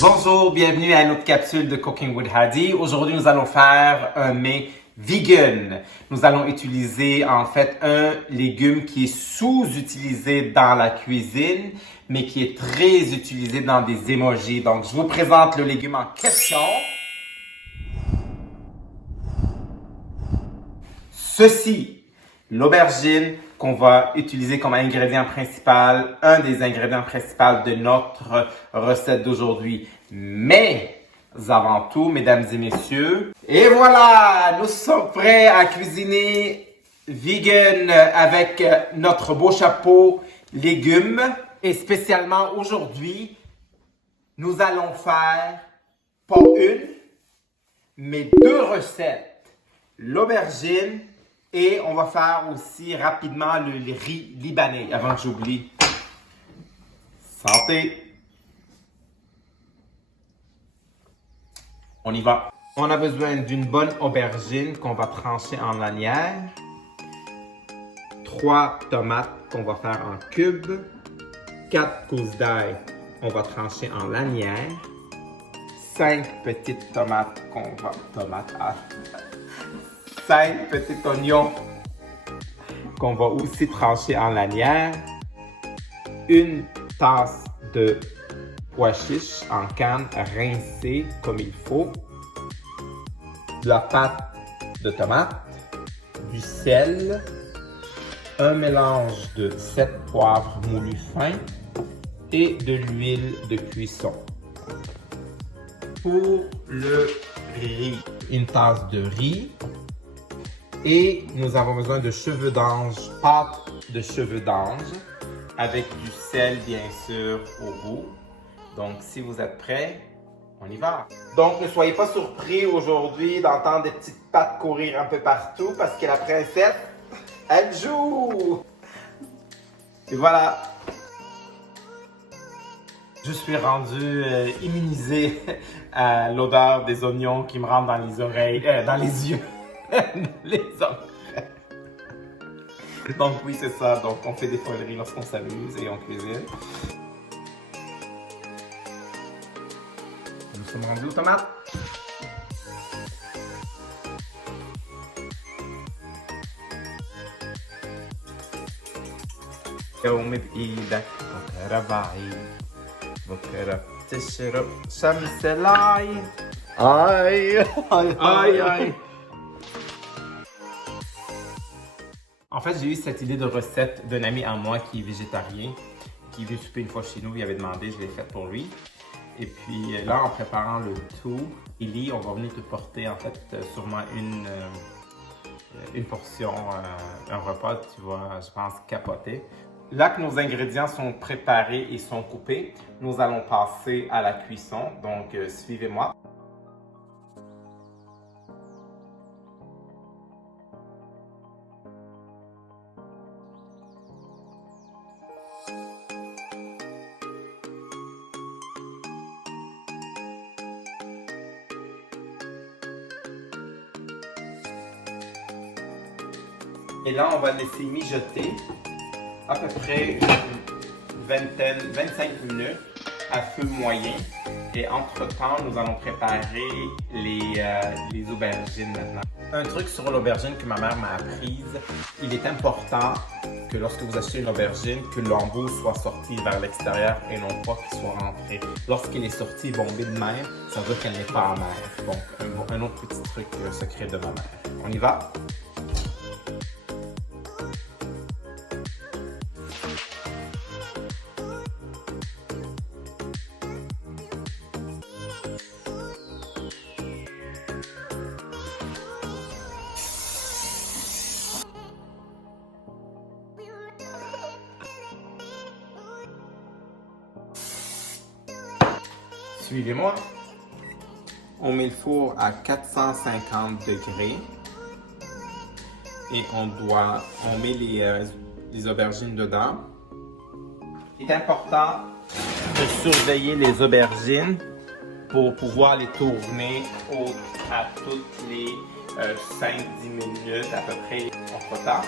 Bonjour, bienvenue à une autre capsule de Cooking with Hadi. Aujourd'hui, nous allons faire un mets vegan. Nous allons utiliser en fait un légume qui est sous-utilisé dans la cuisine, mais qui est très utilisé dans des émojis. Donc, je vous présente le légume en question. Ceci, l'aubergine qu'on va utiliser comme ingrédient principal, un des ingrédients principaux de notre recette d'aujourd'hui. Mais avant tout, mesdames et messieurs, et voilà, nous sommes prêts à cuisiner vegan avec notre beau chapeau légumes. Et spécialement aujourd'hui, nous allons faire pas une, mais deux recettes. L'aubergine et on va faire aussi rapidement le riz libanais avant que j'oublie. Santé! On y va. On a besoin d'une bonne aubergine qu'on va trancher en lanières. 3 tomates qu'on va faire en cubes. 4 gousses d'ail qu'on va trancher en lanières. 5 petites tomates qu'on va... 5 petits oignons qu'on va aussi trancher en lanières. Une tasse de pois chiches en canne rincée comme il faut. De la pâte de tomate. Du sel. Un mélange de 7 poivres moulus fins. Et de l'huile de cuisson. Pour le riz, une tasse de riz. Et nous avons besoin de cheveux d'ange, pâte de cheveux d'ange, avec du sel bien sûr au bout. Donc si vous êtes prêts, on y va. Donc ne soyez pas surpris aujourd'hui d'entendre des petites pattes courir un peu partout parce que la princesse, elle joue! Et voilà! Je suis rendu immunisé à l'odeur des oignons qui me rentrent dans les oreilles, dans les yeux. Les oreilles. Donc oui, c'est ça. Donc on fait des foleries lorsqu'on s'amuse et on cuisine. Nous sommes rendus aux tomates. يوم بإيدك بكرة بعيد بكرة بتشرق شمس العيد Aïe! Aïe! Aïe! Aïe! En fait, j'ai eu cette idée de recette d'un ami à moi qui est végétarien, qui est venu souper une fois chez nous, il avait demandé, je l'ai faite pour lui. Et puis là, en préparant le tout, Ellie, on va venir te porter en fait sûrement une portion, un repas, tu vas, je pense, capoter. Là que nos ingrédients sont préparés et sont coupés, nous allons passer à la cuisson, donc suivez-moi. Et là, on va laisser mijoter à peu près une vingtaine, 25 minutes à feu moyen. Et entre-temps, nous allons préparer les aubergines maintenant. Un truc sur l'aubergine que ma mère m'a apprise, il est important que lorsque vous achetez une aubergine, que l'embout soit sorti vers l'extérieur et non pas qu'il soit rentré. Lorsqu'il est sorti bombé de même, ça veut dire qu'elle n'est pas amère. Donc, un autre petit truc secret de ma mère. On y va? Suivez-moi. On met le four à 450 degrés et on met les aubergines dedans. Il est important de surveiller les aubergines pour pouvoir les tourner à toutes les 5-10 minutes à peu près. Entre-temps,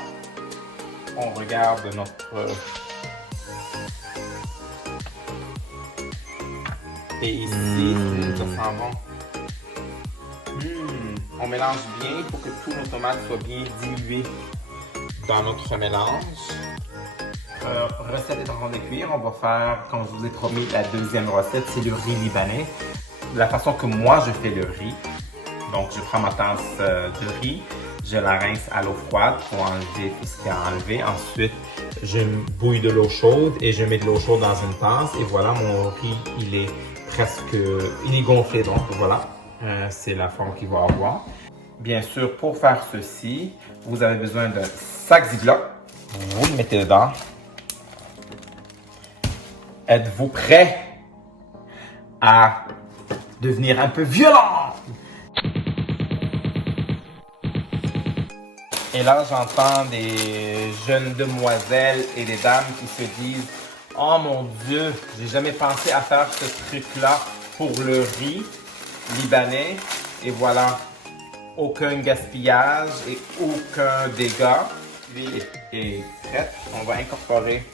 on regarde notre Et ici, ça sent bon. On mélange bien pour que tous nos tomates soient bien diluées dans notre mélange. Recette est en train de cuire. On va faire, comme je vous ai promis, la deuxième recette, c'est le riz libanais. De la façon que moi je fais le riz. Donc je prends ma tasse de riz, je la rince à l'eau froide pour enlever tout ce qu'il y a à enlever. Ensuite, je bouille de l'eau chaude et je mets de l'eau chaude dans une tasse. Et voilà, mon riz, il est gonflé. Donc voilà, c'est la forme qu'il va avoir. Bien sûr, pour faire ceci, vous avez besoin d'un sac Ziploc. Vous le mettez dedans. Êtes-vous prêt à devenir un peu violent? Et là, j'entends des jeunes demoiselles et des dames qui se disent « Oh mon Dieu, j'ai jamais pensé à faire ce truc-là pour le riz libanais. » Et voilà, aucun gaspillage et aucun dégât. L'huile est prête. On va incorporer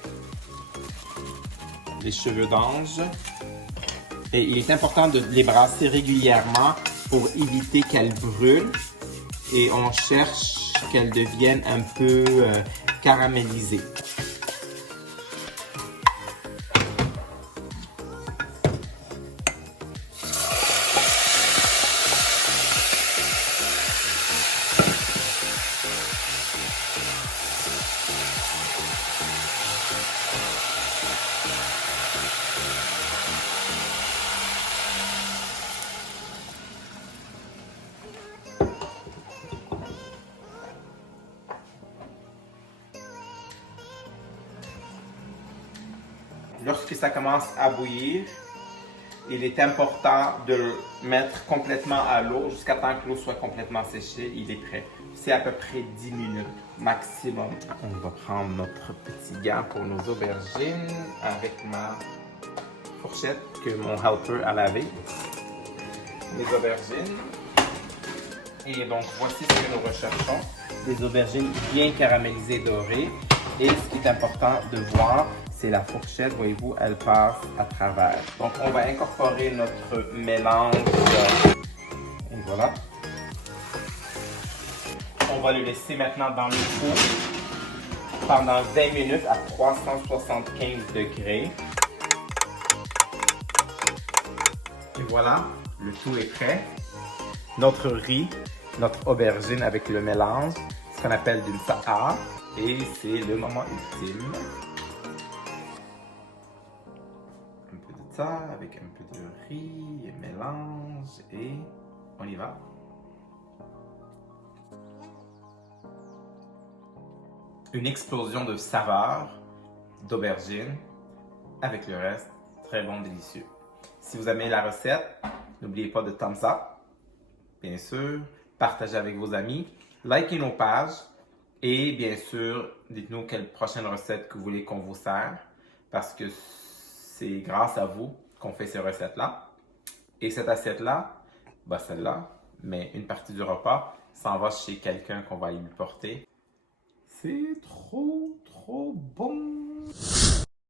les cheveux d'ange. Et il est important de les brasser régulièrement pour éviter qu'elles brûlent. Et on cherche qu'elles deviennent un peu caramélisées. Lorsque ça commence à bouillir, il est important de le mettre complètement à l'eau jusqu'à temps que l'eau soit complètement séchée. Il est prêt. C'est à peu près 10 minutes maximum. On va prendre notre petit gant pour nos aubergines avec ma fourchette que mon helper a lavé. Les aubergines. Et donc voici ce que nous recherchons. Des aubergines bien caramélisées dorées. Et ce qui est important de voir, c'est la fourchette, voyez-vous, elle passe à travers. Donc, on va incorporer notre mélange. Et voilà. On va le laisser maintenant dans le four pendant 20 minutes à 375 degrés. Et voilà, le tout est prêt. Notre riz, notre aubergine avec le mélange, ce qu'on appelle d'une sa'a. Et c'est le moment ultime. Un peu de ça avec un peu de riz, et mélange et on y va. Une explosion de saveurs d'aubergine avec le reste, très bon, délicieux. Si vous aimez la recette, n'oubliez pas de thumbs up, bien sûr, partagez avec vos amis, likez nos pages. Et bien sûr, dites-nous quelle prochaine recette que vous voulez qu'on vous sert, parce que c'est grâce à vous qu'on fait ces recettes-là. Et cette assiette-là, bah celle-là, mais une partie du repas s'en va chez quelqu'un qu'on va lui porter. C'est trop bon!